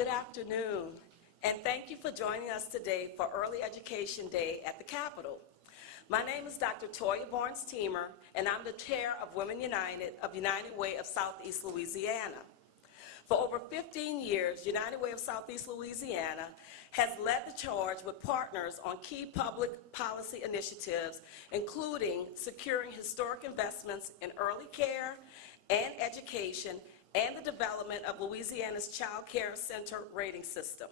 Good afternoon, and thank you for joining us today for Early Education Day at the Capitol. My name is Dr. Toya Barnes-Teamer, and I'm the chair of Women United of United Way of Southeast Louisiana. For over 15 years, United Way of Southeast Louisiana has led the charge with partners on key public policy initiatives, including securing historic investments in early care and education and the development of Louisiana's Child Care Center rating system.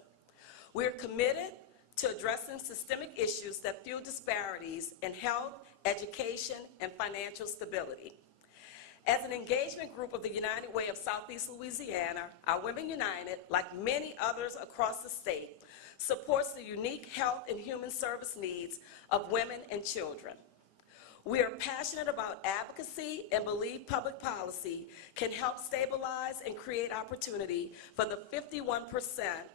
We're committed to addressing systemic issues that fuel disparities in health, education, and financial stability. As an engagement group of the United Way of Southeast Louisiana, our Women United, like many others across the state, supports the unique health and human service needs of women and children. We are passionate about advocacy and believe public policy can help stabilize and create opportunity for the 51%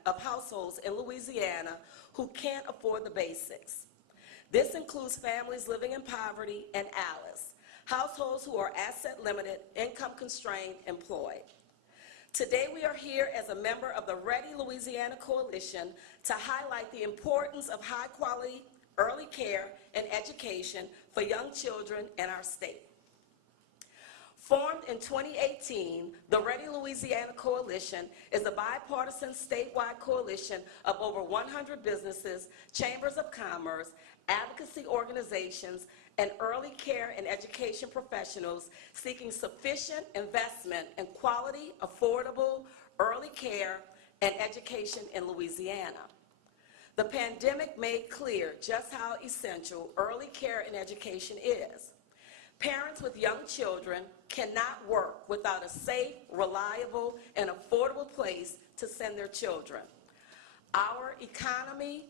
of households in Louisiana who can't afford the basics. This includes families living in poverty and ALICE, households who are asset limited, income constrained, employed. Today we are here as a member of the Ready Louisiana Coalition to highlight the importance of high quality early care and education for young children in our state. Formed in 2018, the Ready Louisiana Coalition is a bipartisan statewide coalition of over 100 businesses, chambers of commerce, advocacy organizations, and early care and education professionals seeking sufficient investment in quality, affordable, early care and education in Louisiana. The pandemic made clear just how essential early care and education is. Parents with young children cannot work without a safe, reliable, and affordable place to send their children. Our economy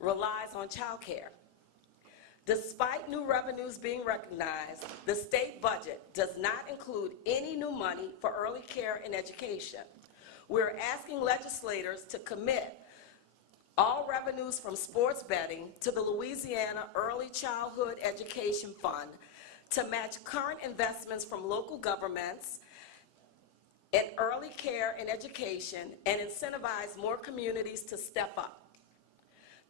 relies on child care. Despite new revenues being recognized, the state budget does not include any new money for early care and education. We're asking legislators to commit all revenues from sports betting to the Louisiana Early Childhood Education Fund to match current investments from local governments in early care and education and incentivize more communities to step up.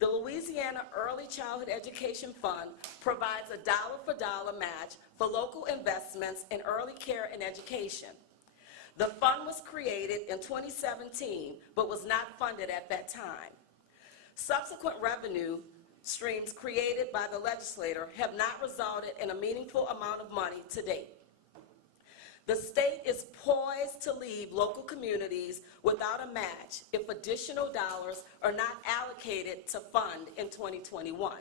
The Louisiana Early Childhood Education Fund provides a dollar-for-dollar match for local investments in early care and education. The fund was created in 2017, but was not funded at that time. Subsequent revenue streams created by the legislator have not resulted in a meaningful amount of money to date. The state is poised to leave local communities without a match if additional dollars are not allocated to fund in 2021.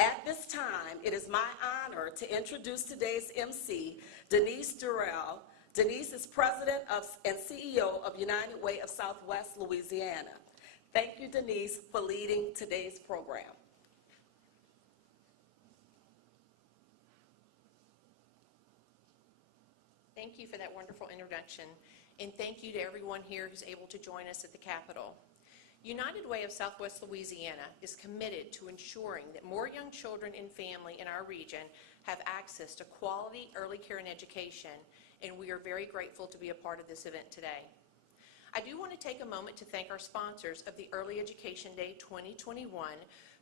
At this time, it is my honor to introduce today's MC, Denise Durrell. Denise is President and CEO of United Way of Southwest Louisiana. Thank you, Denise, for leading today's program. Thank you for that wonderful introduction, and thank you to everyone here who's able to join us at the Capitol. United Way of Southwest Louisiana is committed to ensuring that more young children and family in our region have access to quality early care and education, and we are very grateful to be a part of this event today. I do want to take a moment to thank our sponsors of the Early Education Day 2021,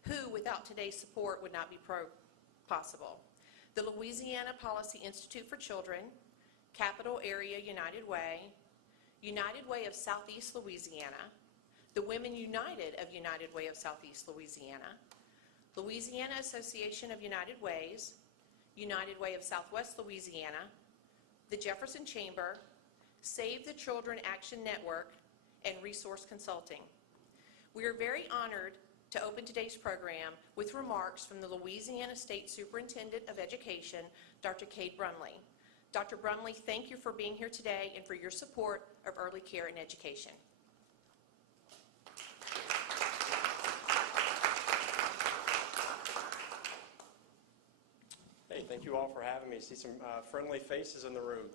who, without today's support, would not be possible. The Louisiana Policy Institute for Children, Capital Area United Way, United Way of Southeast Louisiana, the Women United of United Way of Southeast Louisiana, Louisiana Association of United Ways, United Way of Southwest Louisiana, the Jefferson Chamber, Save the Children Action Network, and Resource Consulting. We are very honored to open today's program with remarks from the Louisiana State Superintendent of Education, Dr. Cade Brumley. Dr. Brumley, thank you for being here today and for your support of early care and education. Hey, thank you all for having me. I see some friendly faces in the room.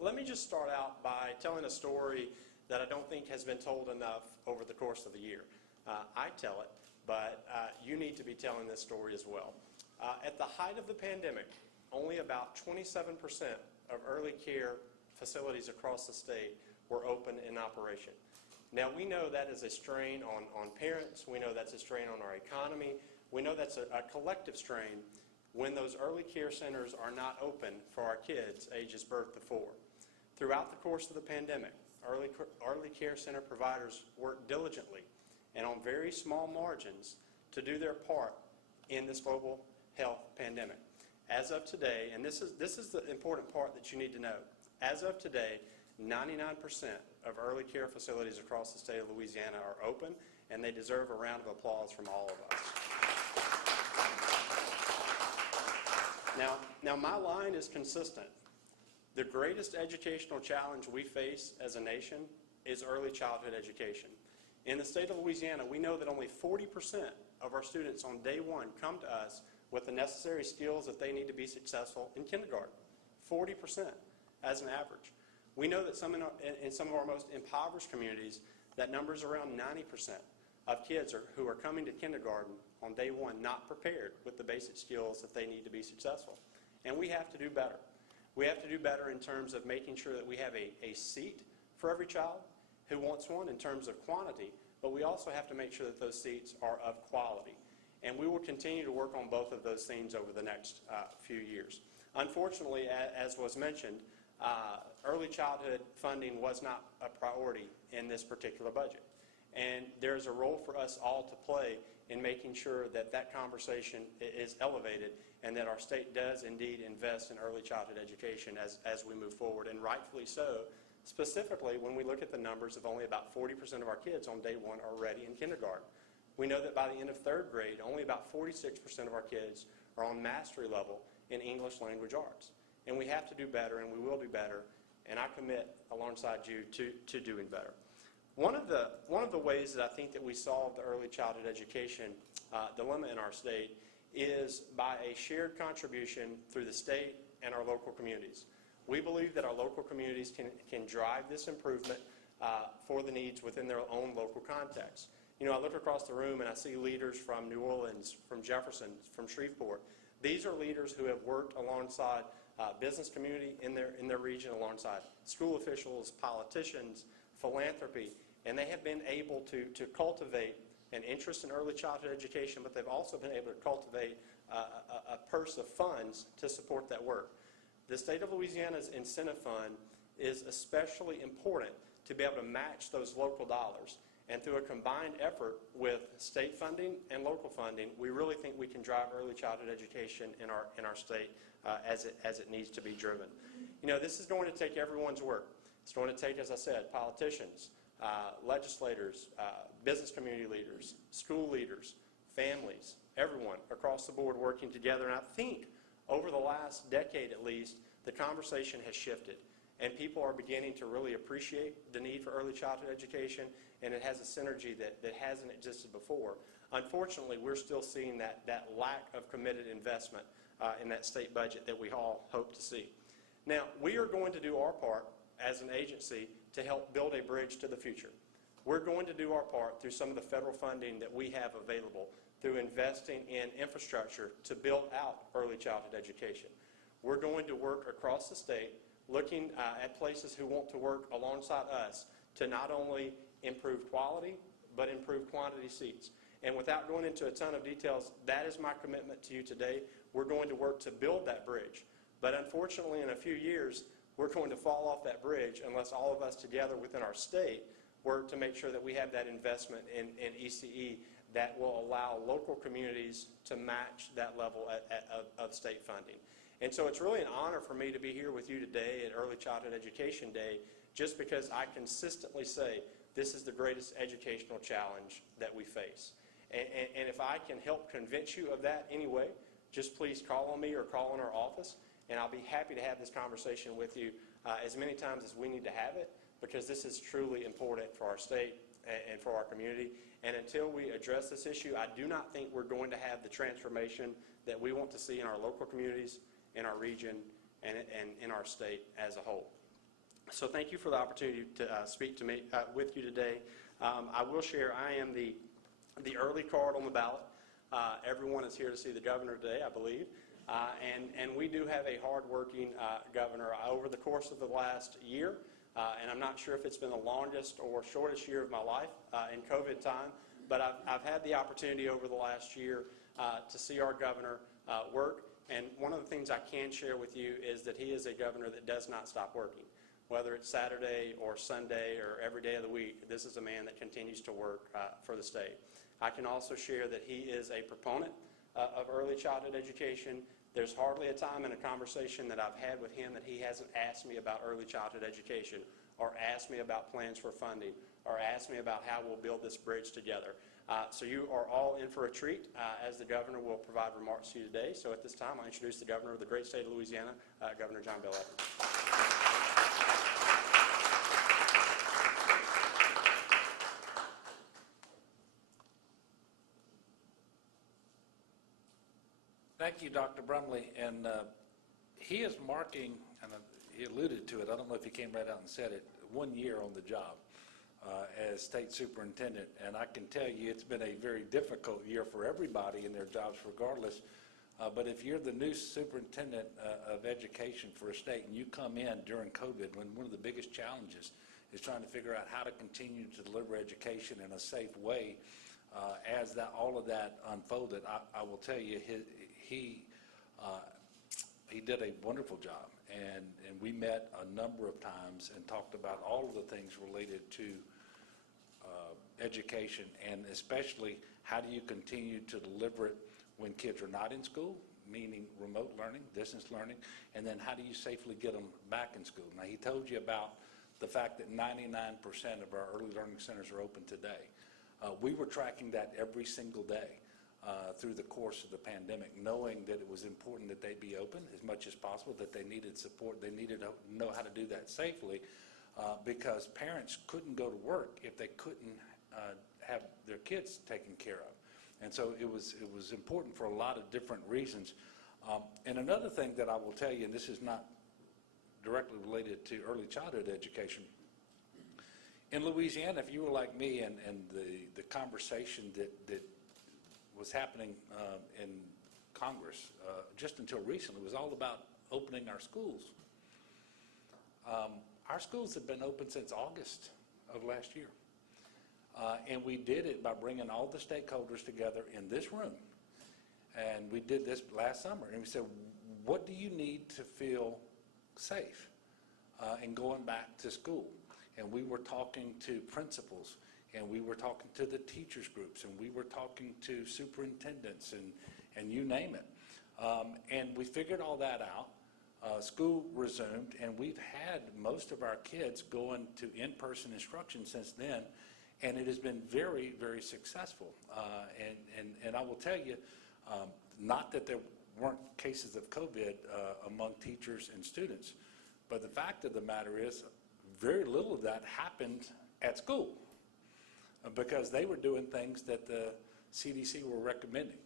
Let me just start out by telling a story that I don't think has been told enough over the course of the year. I tell it, but you need to be telling this story as well. At the height of the pandemic, only about 27% of early care facilities across the state were open in operation. Now, we know that is a strain on parents. We know that's a strain on our economy. We know that's a collective strain when those early care centers are not open for our kids ages birth to 4. Throughout the course of the pandemic, early care center providers worked diligently and on very small margins to do their part in this global health pandemic. As of today, and this is the important part that you need to know, as of today, 99% of early care facilities across the state of Louisiana are open, and they deserve a round of applause from all of us. Now my line is consistent. The greatest educational challenge we face as a nation is early childhood education. In the state of Louisiana, we know that only 40% of our students on day one come to us with the necessary skills that they need to be successful in kindergarten. 40% as an average. We know that in some of our most impoverished communities, that number is around 90% of kids who are coming to kindergarten on day one not prepared with the basic skills that they need to be successful. And we have to do better. We have to do better in terms of making sure that we have a seat for every child who wants one in terms of quantity, but we also have to make sure that those seats are of quality. And we will continue to work on both of those themes over the next few years. Unfortunately, as was mentioned, early childhood funding was not a priority in this particular budget. And there's a role for us all to play in making sure that that conversation is elevated and that our state does indeed invest in early childhood education as we move forward, and rightfully so, specifically when we look at the numbers of only about 40% of our kids on day one are already in kindergarten. We know that by the end of 3rd grade, only about 46% of our kids are on mastery level in English language arts. And we have to do better, and we will do better, and I commit alongside you to doing better. One of the ways that I think that we solve the early childhood education dilemma in our state is by a shared contribution through the state and our local communities. We believe that our local communities can drive this improvement for the needs within their own local context. You know, I look across the room and I see leaders from New Orleans, from Jefferson, from Shreveport. These are leaders who have worked alongside business community in their region, alongside school officials, politicians, philanthropy, and they have been able to cultivate an interest in early childhood education, but they've also been able to cultivate a purse of funds to support that work. The state of Louisiana's incentive fund is especially important to be able to match those local dollars. And through a combined effort with state funding and local funding, we really think we can drive early childhood education in our state as it needs to be driven. You know, this is going to take everyone's work. It's going to take, as I said, politicians, legislators, business community leaders, school leaders, families, everyone across the board working together. And I think over the last decade at least, the conversation has shifted. And people are beginning to really appreciate the need for early childhood education, and it has a synergy that hasn't existed before. Unfortunately, we're still seeing that lack of committed investment in that state budget that we all hope to see. Now, we are going to do our part as an agency to help build a bridge to the future. We're going to do our part through some of the federal funding that we have available, through investing in infrastructure to build out early childhood education. We're going to work across the state, looking at places who want to work alongside us to not only improve quality, but improve quantity seats. And without going into a ton of details, that is my commitment to you today. We're going to work to build that bridge. But unfortunately, in a few years, we're going to fall off that bridge unless all of us together within our state work to make sure that we have that investment in ECE that will allow local communities to match that level of state funding. And so it's really an honor for me to be here with you today at Early Childhood Education Day, just because I consistently say this is the greatest educational challenge that we face. And if I can help convince you of that anyway, just please call on me or call on our office, and I'll be happy to have this conversation with you as many times as we need to have it, because this is truly important for our state and for our community. And until we address this issue, I do not think we're going to have the transformation that we want to see in our local communities, in our region, and in our state as a whole. So thank you for the opportunity to speak to me with you today. I will share, I am the early card on the ballot. Everyone is here to see the governor today, I believe. And we do have a hard-working governor. Over the course of the last year, And I'm not sure if it's been the longest or shortest year of my life in COVID time, but I've had the opportunity over the last year to see our governor work. And one of the things I can share with you is that he is a governor that does not stop working. Whether it's Saturday or Sunday or every day of the week, this is a man that continues to work for the state. I can also share that he is a proponent of early childhood education. There's hardly a time in a conversation that I've had with him that he hasn't asked me about early childhood education, or asked me about plans for funding, or asked me about how we'll build this bridge together. So you are all in for a treat as the governor will provide remarks to you today. So at this time, I introduce the governor of the great state of Louisiana, Governor John Bel Edwards. Thank you, Dr. Brumley. And he is marking, and he alluded to it, I don't know if he came right out and said it, 1 year on the job as state superintendent. And I can tell you it's been a very difficult year for everybody in their jobs regardless. But if you're the new superintendent of education for a state and you come in during COVID, when one of the biggest challenges is trying to figure out how to continue to deliver education in a safe way, as all of that unfolded, I will tell you he did a wonderful job, and we met a number of times and talked about all of the things related to education, and especially how do you continue to deliver it when kids are not in school, meaning remote learning, distance learning, and then how do you safely get them back in school. Now, he told you about the fact that 99% of our early learning centers are open today. We were tracking that every single day through the course of the pandemic, knowing that it was important that they be open as much as possible, that they needed support, they needed to know how to do that safely, because parents couldn't go to work if they couldn't have their kids taken care of. And so it was important for a lot of different reasons. And another thing that I will tell you, and this is not directly related to early childhood education, in Louisiana, if you were like me and the conversation that was happening in Congress just until recently was all about opening our schools. Our schools have been open since August of last year. And we did it by bringing all the stakeholders together in this room. And we did this last summer. And we said, what do you need to feel safe in going back to school? And we were talking to principals, and we were talking to the teachers groups, and we were talking to superintendents, and you name it. And we figured all that out. School resumed, and we've had most of our kids going to in-person instruction since then, and it has been very, very successful. And I will tell you, not that there weren't cases of COVID among teachers and students, but the fact of the matter is very little of that happened at school because they were doing things that the CDC were recommending.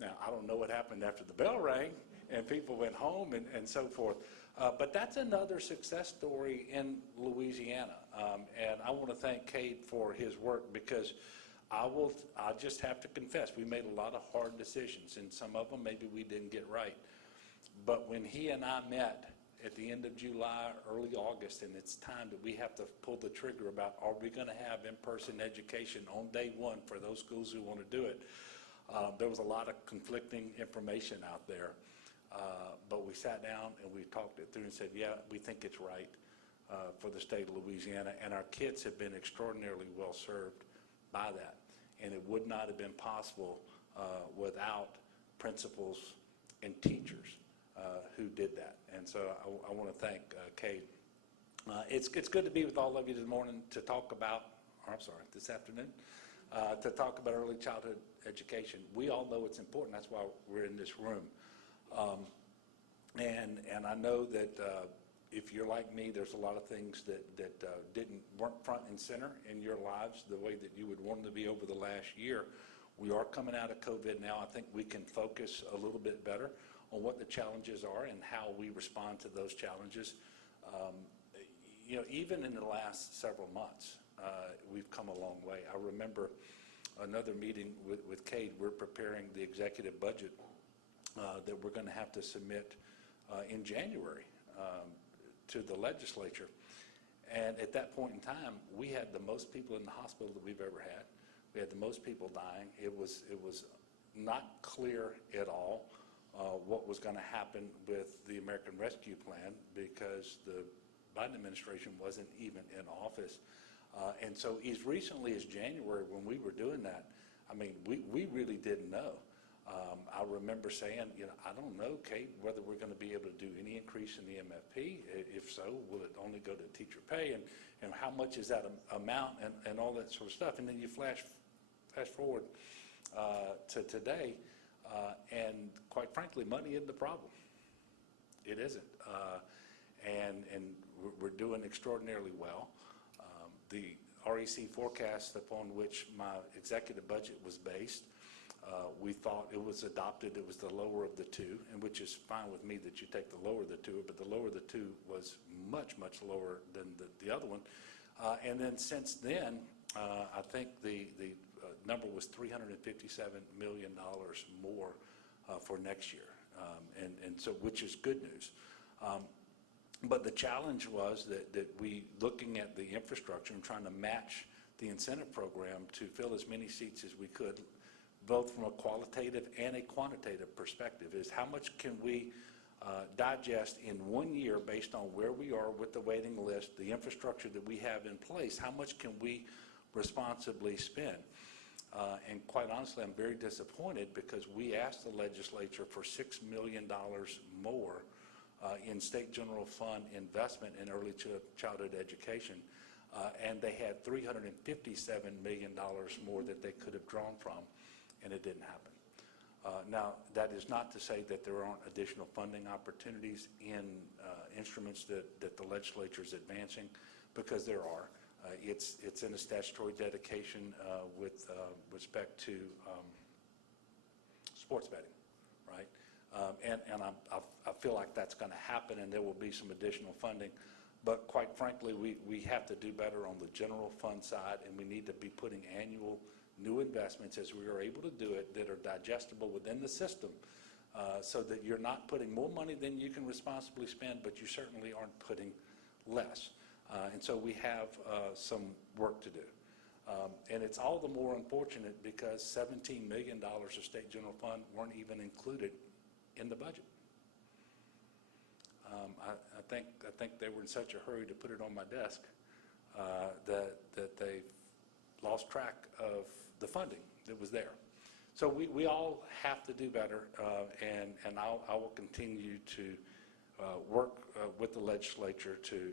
Now, I don't know what happened after the bell rang and people went home and so forth. But that's another success story in Louisiana. And I want to thank Cade for his work because I just have to confess, we made a lot of hard decisions, and some of them maybe we didn't get right. But when he and I met at the end of July, early August, and it's time that we have to pull the trigger about are we going to have in-person education on day one for those schools who want to do it, there was a lot of conflicting information out there. But we sat down and we talked it through and said, yeah, we think it's right for the state of Louisiana, and our kids have been extraordinarily well served by that. And it would not have been possible without principals and teachers who did that. And so I want to thank Cade. It's good to be with all of you this morning to talk about, or I'm sorry, this afternoon, to talk about early childhood education. We all know it's important. That's why we're in this room. And I know that if you're like me, there's a lot of things that weren't front and center in your lives the way that you would want them to be over the last year. We are coming out of COVID now. I think we can focus a little bit better on what the challenges are and how we respond to those challenges. Even in the last several months, we've come a long way. I remember another meeting with Cade. We're preparing the executive budget that we're going to have to submit in January to the legislature. And at that point in time, we had the most people in the hospital that we've ever had. We had the most people dying. It was not clear at all what was going to happen with the American Rescue Plan because the Biden administration wasn't even in office. And so as recently as January, when we were doing that, I mean, we really didn't know. I remember saying, I don't know, Kate, whether we're going to be able to do any increase in the MFP. If so, will it only go to teacher pay? And how much is that amount and all that sort of stuff? And then you flash forward to today, and quite frankly, money isn't the problem. It isn't. And we're doing extraordinarily well. The REC forecast upon which my executive budget was based, we thought it was adopted, it was the lower of the two, and which is fine with me that you take the lower of the two, but the lower of the two was much, much lower than the other one. And then since then, I think the number was $357 million more for next year, and so which is good news. But the challenge was that we, looking at the infrastructure and trying to match the incentive program to fill as many seats as we could, both from a qualitative and a quantitative perspective, is how much can we digest in 1 year based on where we are with the waiting list, the infrastructure that we have in place, how much can we responsibly spend? And quite honestly, I'm very disappointed because we asked the legislature for $6 million more in state general fund investment in early childhood education, and they had $357 million more that they could have drawn from, and it didn't happen. Now, that is not to say that there aren't additional funding opportunities in instruments that the legislature is advancing, because there are. It's in a statutory dedication with respect to sports betting, right? And I feel like that's going to happen, and there will be some additional funding. But quite frankly, we have to do better on the general fund side, and we need to be putting annual new investments as we are able to do it that are digestible within the system, so that you're not putting more money than you can responsibly spend, but you certainly aren't putting less. And so we have some work to do. And it's all the more unfortunate because $17 million of state general fund weren't even included in the budget. I think they were in such a hurry to put it on my desk that they lost track of the funding that was there. So we all have to do better, and I will continue to work with the legislature to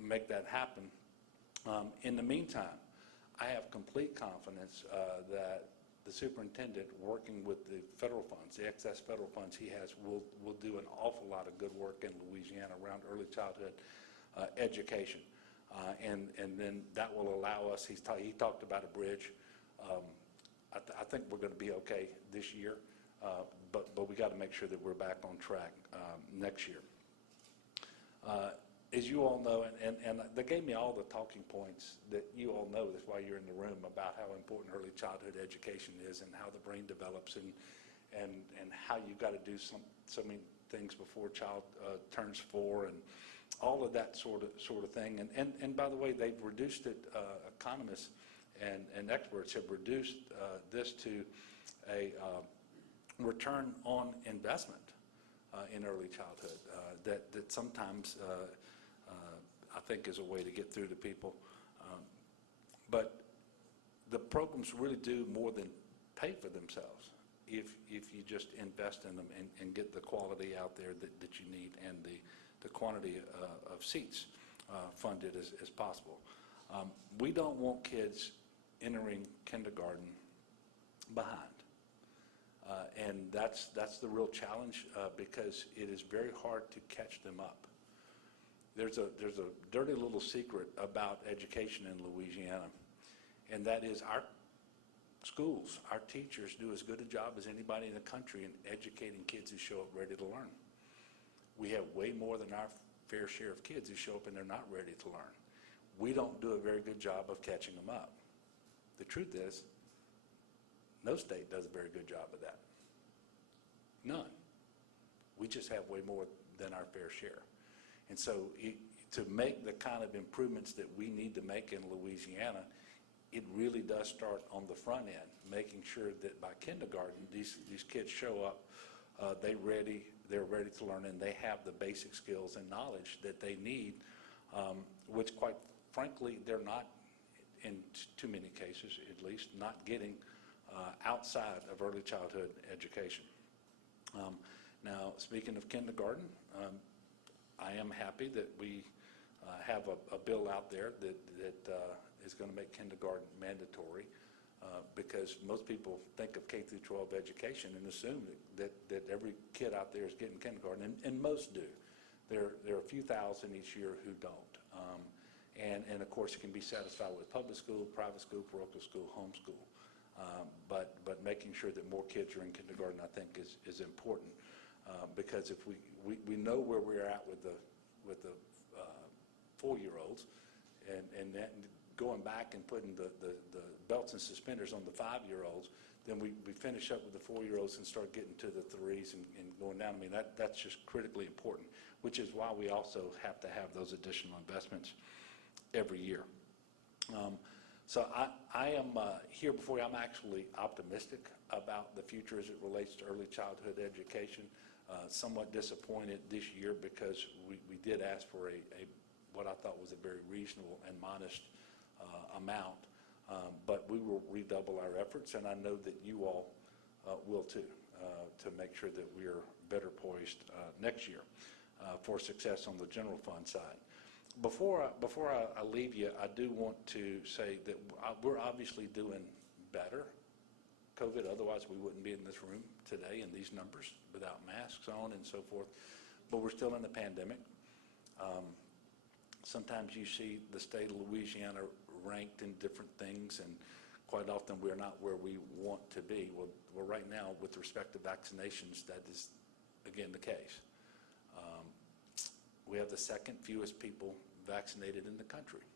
make that happen. In the meantime, I have complete confidence that the superintendent, working with the federal funds, the excess federal funds he has, will do an awful lot of good work in Louisiana around early childhood education. And then that will allow us, he talked about a bridge. I think we're going to be okay this year, but we got to make sure that we're back on track next year. As you all know, and they gave me all the talking points that you all know, that's why you're in the room, about how important early childhood education is and how the brain develops and how you've got to do so many things before a child turns 4 and all of that sort of thing. And by the way, they've reduced it, economists and experts have reduced this to a return on investment in early childhood that sometimes I think is a way to get through to people. But the programs really do more than pay for themselves if you just invest in them and get the quality out there that you need and the quantity of seats funded as possible. We don't want kids entering kindergarten behind. And that's the real challenge because it is very hard to catch them up. There's a dirty little secret about education in Louisiana, and that is our schools, our teachers do as good a job as anybody in the country in educating kids who show up ready to learn. We have way more than our fair share of kids who show up and they're not ready to learn. We don't do a very good job of catching them up. The truth is, no state does a very good job of that. None. We just have way more than our fair share. And so to make the kind of improvements that we need to make in Louisiana, it really does start on the front end, making sure that by kindergarten, these kids show up, they're ready to learn, and they have the basic skills and knowledge that they need, which quite frankly, they're not, in too many cases at least, not getting outside of early childhood education. Now, speaking of kindergarten, I am happy that we have a bill out there that is going to make kindergarten mandatory, because most people think of K through 12 education and assume that every kid out there is getting kindergarten, and most do. There are a few thousand each year who don't. And of course, it can be satisfied with public school, private school, parochial school, homeschool. But making sure that more kids are in kindergarten, I think, is important, because if we know where we're at with the 4-year-olds, and that, going back and putting the belts and suspenders on the 5-year-olds, then we finish up with the 4-year-olds and start getting to the 3s and going down. I mean, that's just critically important, which is why we also have to have those additional investments every year. So I am here before you. I'm actually optimistic about the future as it relates to early childhood education. Somewhat disappointed this year because we did ask for what I thought was a very reasonable and modest amount, but we will redouble our efforts, and I know that you all will too, to make sure that we are better poised next year for success on the general fund side. Before I leave you, I do want to say that we're obviously doing better COVID, otherwise we wouldn't be in this room today in these numbers without masks on and so forth, but we're still in a pandemic. Sometimes you see the state of Louisiana ranked in different things, and quite often we're not where we want to be. Well, right now, with respect to vaccinations, that is, again, the case. We have the second fewest people vaccinated in the country.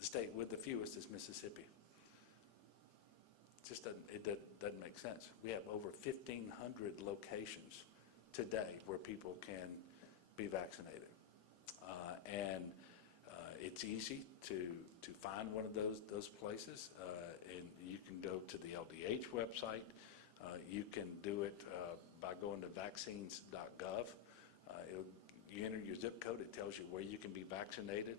The state with the fewest is Mississippi. It doesn't make sense. We have over 1,500 locations today where people can be vaccinated. And it's easy to find one of those places, and you can go to the LDH website. You can do it by going to vaccines.gov. You enter your zip code, it tells you where you can be vaccinated.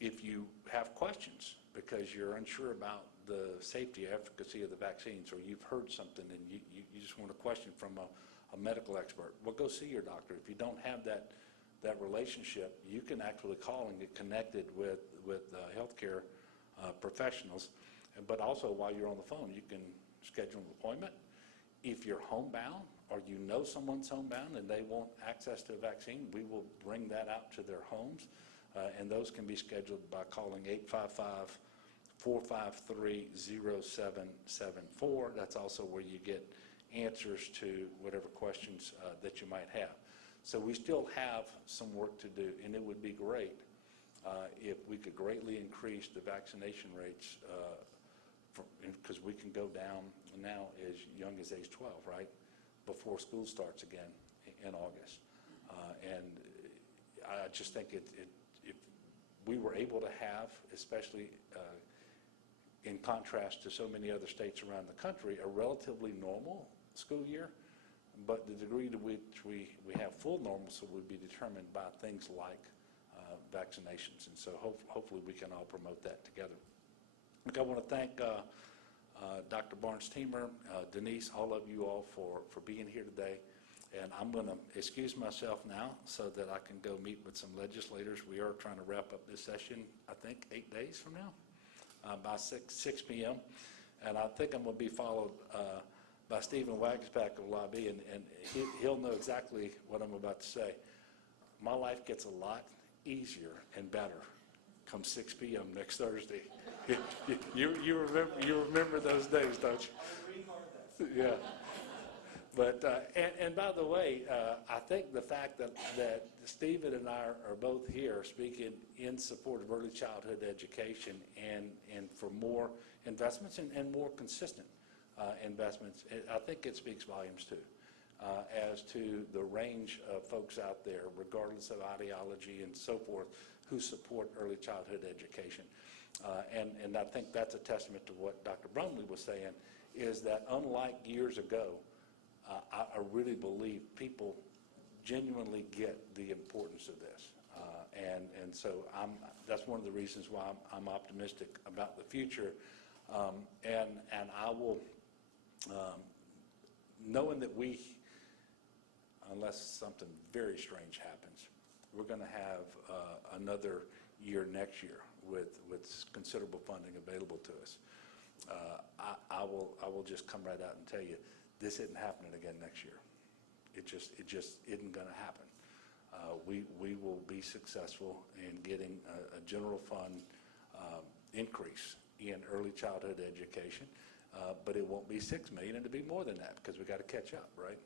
If you have questions because you're unsure about the safety, efficacy of the vaccines, or you've heard something and you just want a question from a medical expert, well, go see your doctor. If you don't have that relationship, you can actually call and get connected with healthcare professionals. But also, while you're on the phone, you can schedule an appointment. If you're homebound or you know someone's homebound and they want access to a vaccine, we will bring that out to their homes, and those can be scheduled by calling 855-453-0774. That's also where you get answers to whatever questions that you might have. So we still have some work to do, and it would be great if we could greatly increase the vaccination rates, because we can go down now as young as age 12, right, before school starts again in August. And I just think if we were able to have, especially in contrast to so many other states around the country, a relatively normal school year, but the degree to which we have full normalcy would be determined by things like vaccinations. And so hopefully we can all promote that together. Look, I want to thank Dr. Barnes-Teamer, Denise, all of you all for being here today. And I'm going to excuse myself now so that I can go meet with some legislators. We are trying to wrap up this session, I think, 8 days from now, by 6 p.m. And I think I'm going to be followed by Stephen Wagisbach of Lobby, and he'll know exactly what I'm about to say. My life gets a lot easier and better come 6 p.m. next Thursday. You remember those days, don't you? Yeah. But and by the way, I think the fact that Stephen and I are both here speaking in support of early childhood education and for more investments and more consistent investments, I think it speaks volumes too. as to the range of folks out there, regardless of ideology and so forth, who support early childhood education. And I think that's a testament to what Dr. Brumley was saying, is that unlike years ago, I really believe people genuinely get the importance of this. And so that's one of the reasons why I'm optimistic about the future. And I will, knowing that unless something very strange happens, we're going to have another year next year with considerable funding available to us. I will just come right out and tell you, this isn't happening again next year. It just isn't going to happen. We will be successful in getting a general fund increase in early childhood education, but it won't be $6 million, and it'll be more than that because we got to catch up, right?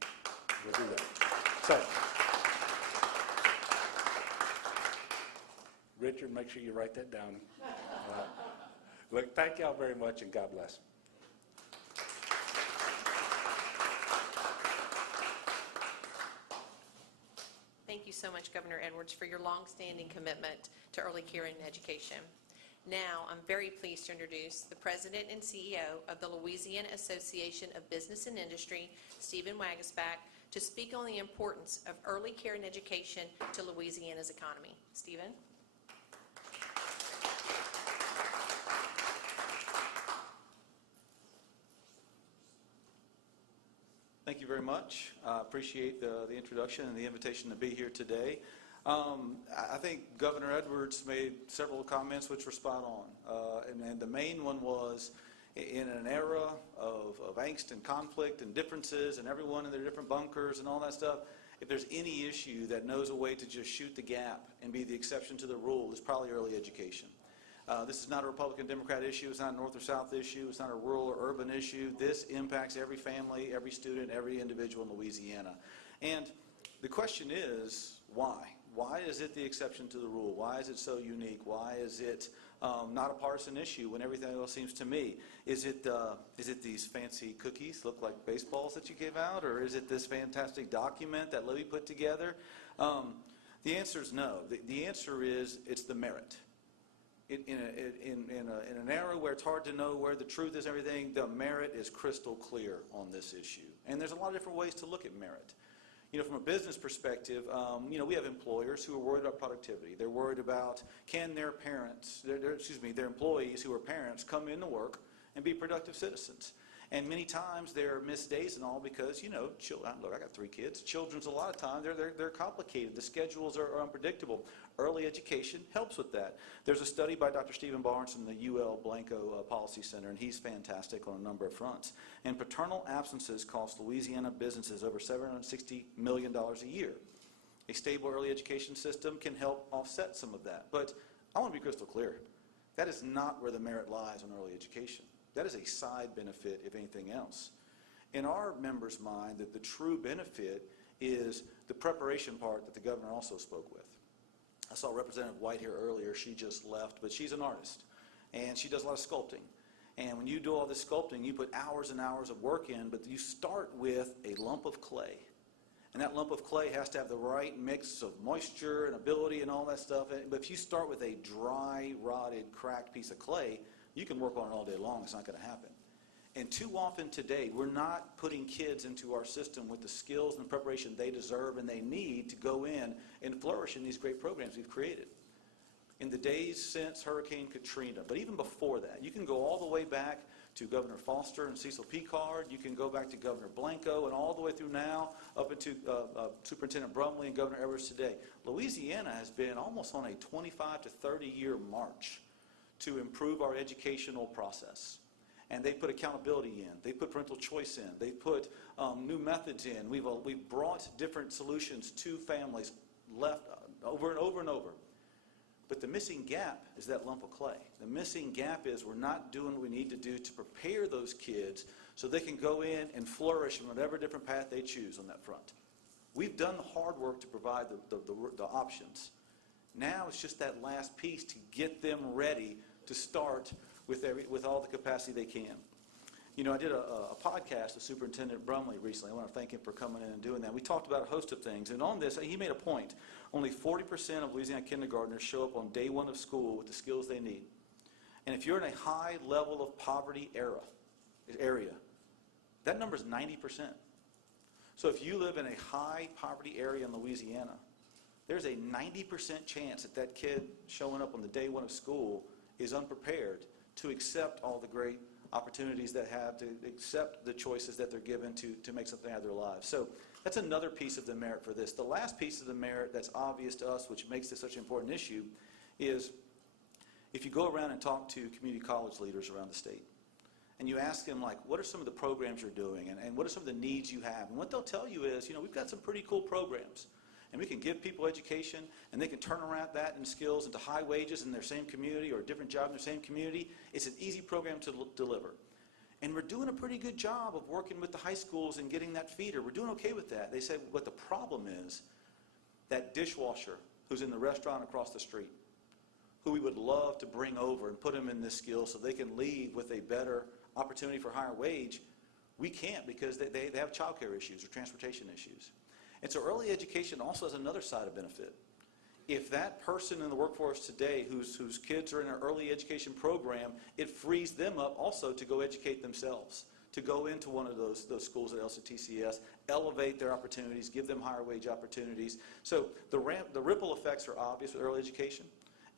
We'll do that. So, Richard, make sure you write that down. Look, thank y'all very much, and God bless. Thank you so much, Governor Edwards, for your longstanding commitment to early care and education. Now, I'm very pleased to introduce the President and CEO of the Louisiana Association of Business and Industry, Stephen Wagisbach, to speak on the importance of early care and education to Louisiana's economy. Stephen? Thank you very much. I appreciate the introduction and the invitation to be here today. I think Governor Edwards made several comments which were spot on. And the main one was, in an era of angst and conflict and differences and everyone in their different bunkers and all that stuff, if there's any issue that knows a way to just shoot the gap and be the exception to the rule, it's probably early education. This is not a Republican-Democrat issue. It's not a North or South issue. It's not a rural or urban issue. This impacts every family, every student, every individual in Louisiana. And the question is, why? Why is it the exception to the rule? Why is it so unique? Why is it not a partisan issue when everything else seems to me? Is it these fancy cookies, look like baseballs that you give out? Or is it this fantastic document that Libby put together? The answer is no. The answer is it's the merit. In an era where it's hard to know where the truth is and everything, the merit is crystal clear on this issue. And there's a lot of different ways to look at merit. From a business perspective, we have employers who are worried about productivity. They're worried about, can their employees who are parents come into work and be productive citizens? And many times there are missed days and all because, look, I got 3 kids. Children's a lot of times, they're complicated. The schedules are unpredictable. Early education helps with that. There's a study by Dr. Stephen Barnes from the UL Blanco Policy Center, and he's fantastic on a number of fronts. And paternal absences cost Louisiana businesses over $760 million a year. A stable early education system can help offset some of that. But I want to be crystal clear. That is not where the merit lies on early education. That is a side benefit, if anything else. In our members' mind, that the true benefit is the preparation part that the governor also spoke with. I saw Representative White here earlier. She just left, but she's an artist, and she does a lot of sculpting. And when you do all this sculpting, you put hours and hours of work in, but you start with a lump of clay. And that lump of clay has to have the right mix of moisture and ability and all that stuff. But if you start with a dry, rotted, cracked piece of clay, you can work on it all day long. It's not going to happen. And too often today, we're not putting kids into our system with the skills and the preparation they deserve and they need to go in and flourish in these great programs we've created. In the days since Hurricane Katrina, but even before that, you can go all the way back to Governor Foster and Cecil Picard. You can go back to Governor Blanco and all the way through now up into Superintendent Brumley and Governor Edwards today. Louisiana has been almost on a 25 to 30-year march to improve our educational process. And they put accountability in. They put parental choice in. They put new methods in. We've brought different solutions to families left over and over and over. But the missing gap is that lump of clay. The missing gap is we're not doing what we need to do to prepare those kids so they can go in and flourish in whatever different path they choose on that front. We've done the hard work to provide the options. Now it's just that last piece to get them ready to start with all the capacity they can. You know, I did a podcast with Superintendent Brumley recently. I want to thank him for coming in and doing that. We talked about a host of things, and on this, he made a point. Only 40% of Louisiana kindergartners show up on day one of school with the skills they need. And if you're in a high level of poverty area, that number is 90%. So if you live in a high poverty area in Louisiana, there's a 90% chance that that kid showing up on the day one of school is unprepared to accept all the great opportunities that have, to accept the choices that they're given to make something out of their lives. So that's another piece of the merit for this. The last piece of the merit that's obvious to us, which makes this such an important issue, is if you go around and talk to community college leaders around the state, and you ask them, like, what are some of the programs you're doing, and what are some of the needs you have? And what they'll tell you is, you know, we've got some pretty cool programs. And we can give people education, and they can turn around that and skills into high wages in their same community or a different job in their same community. It's an easy program to deliver. And we're doing a pretty good job of working with the high schools and getting that feeder. We're doing okay with that. They said what the problem is, that dishwasher who's in the restaurant across the street, who we would love to bring over and put them in this skill so they can leave with a better opportunity for higher wage, we can't because they have child care issues or transportation issues. And so early education also has another side of benefit. If that person in the workforce today whose kids are in an early education program, it frees them up also to go educate themselves, to go into one of those schools at LCTCS, elevate their opportunities, give them higher wage opportunities. So the ripple effects are obvious with early education,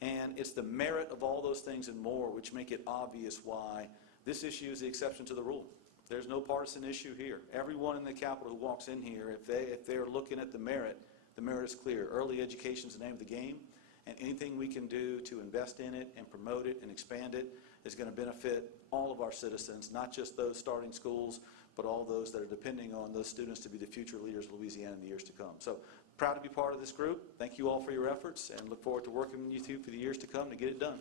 and it's the merit of all those things and more which make it obvious why this issue is the exception to the rule. There's no partisan issue here. Everyone in the Capitol who walks in here, if they're looking at the merit is clear. Early education is the name of the game, and anything we can do to invest in it and promote it and expand it is going to benefit all of our citizens, not just those starting schools, but all those that are depending on those students to be the future leaders of Louisiana in the years to come. So proud to be part of this group. Thank you all for your efforts, and look forward to working with you two for the years to come to get it done.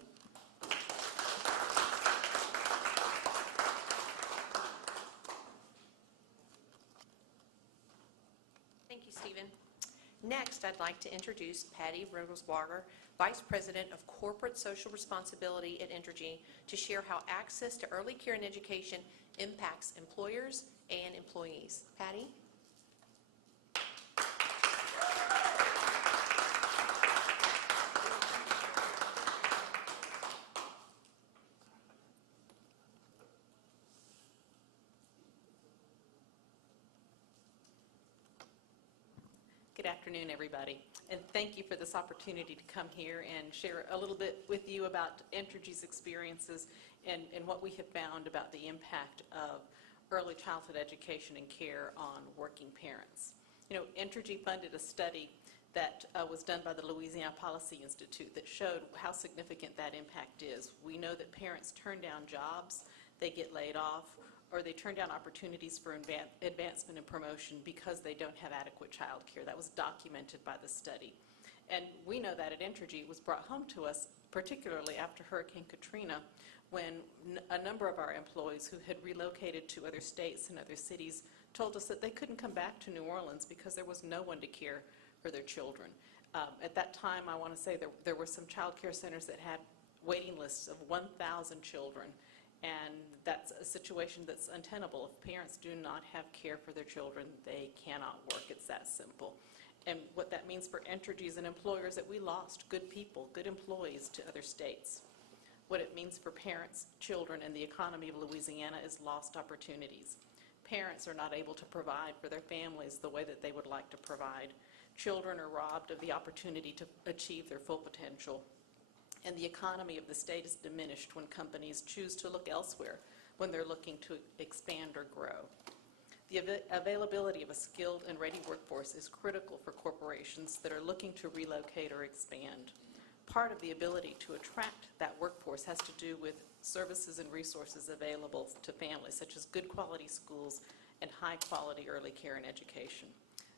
Next, I'd like to introduce Patty Riggleswager, Vice President of Corporate Social Responsibility at Entergy, to share how access to early care and education impacts employers and employees. Patty? Good afternoon, everybody, and thank you for this opportunity to come here and share a little bit with you about Entergy's experiences and what we have found about the impact of early childhood education and care on working parents. You know, Entergy funded a study that was done by the Louisiana Policy Institute that showed how significant that impact is. We know that parents turn down jobs, they get laid off, or they turn down opportunities for advancement and promotion because they don't have adequate child care. That was documented by the study. And we know that at Entergy it was brought home to us, particularly after Hurricane Katrina, when a number of our employees who had relocated to other states and other cities told us that they couldn't come back to New Orleans because there was no one to care for their children. At that time, I want to say there were some child care centers that had waiting lists of 1,000 children. And that's a situation that's untenable. If parents do not have care for their children, they cannot work. It's that simple. And what that means for Entergy as an employer is that we lost good people, good employees to other states. What it means for parents, children, and the economy of Louisiana is lost opportunities. Parents are not able to provide for their families the way that they would like to provide. Children are robbed of the opportunity to achieve their full potential. And the economy of the state is diminished when companies choose to look elsewhere when they're looking to expand or grow. The availability of a skilled and ready workforce is critical for corporations that are looking to relocate or expand. Part of the ability to attract that workforce has to do with services and resources available to families, such as good quality schools and high quality early care and education.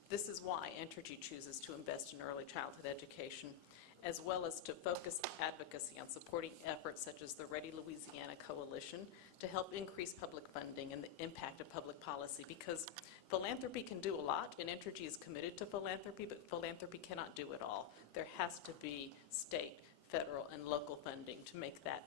This is why Entergy chooses to invest in early childhood education, as well as to focus advocacy on supporting efforts such as the Ready Louisiana Coalition to help increase public funding and the impact of public policy, because philanthropy can do a lot, and Entergy is committed to philanthropy, but philanthropy cannot do it all. There has to be state, federal, and local funding to make that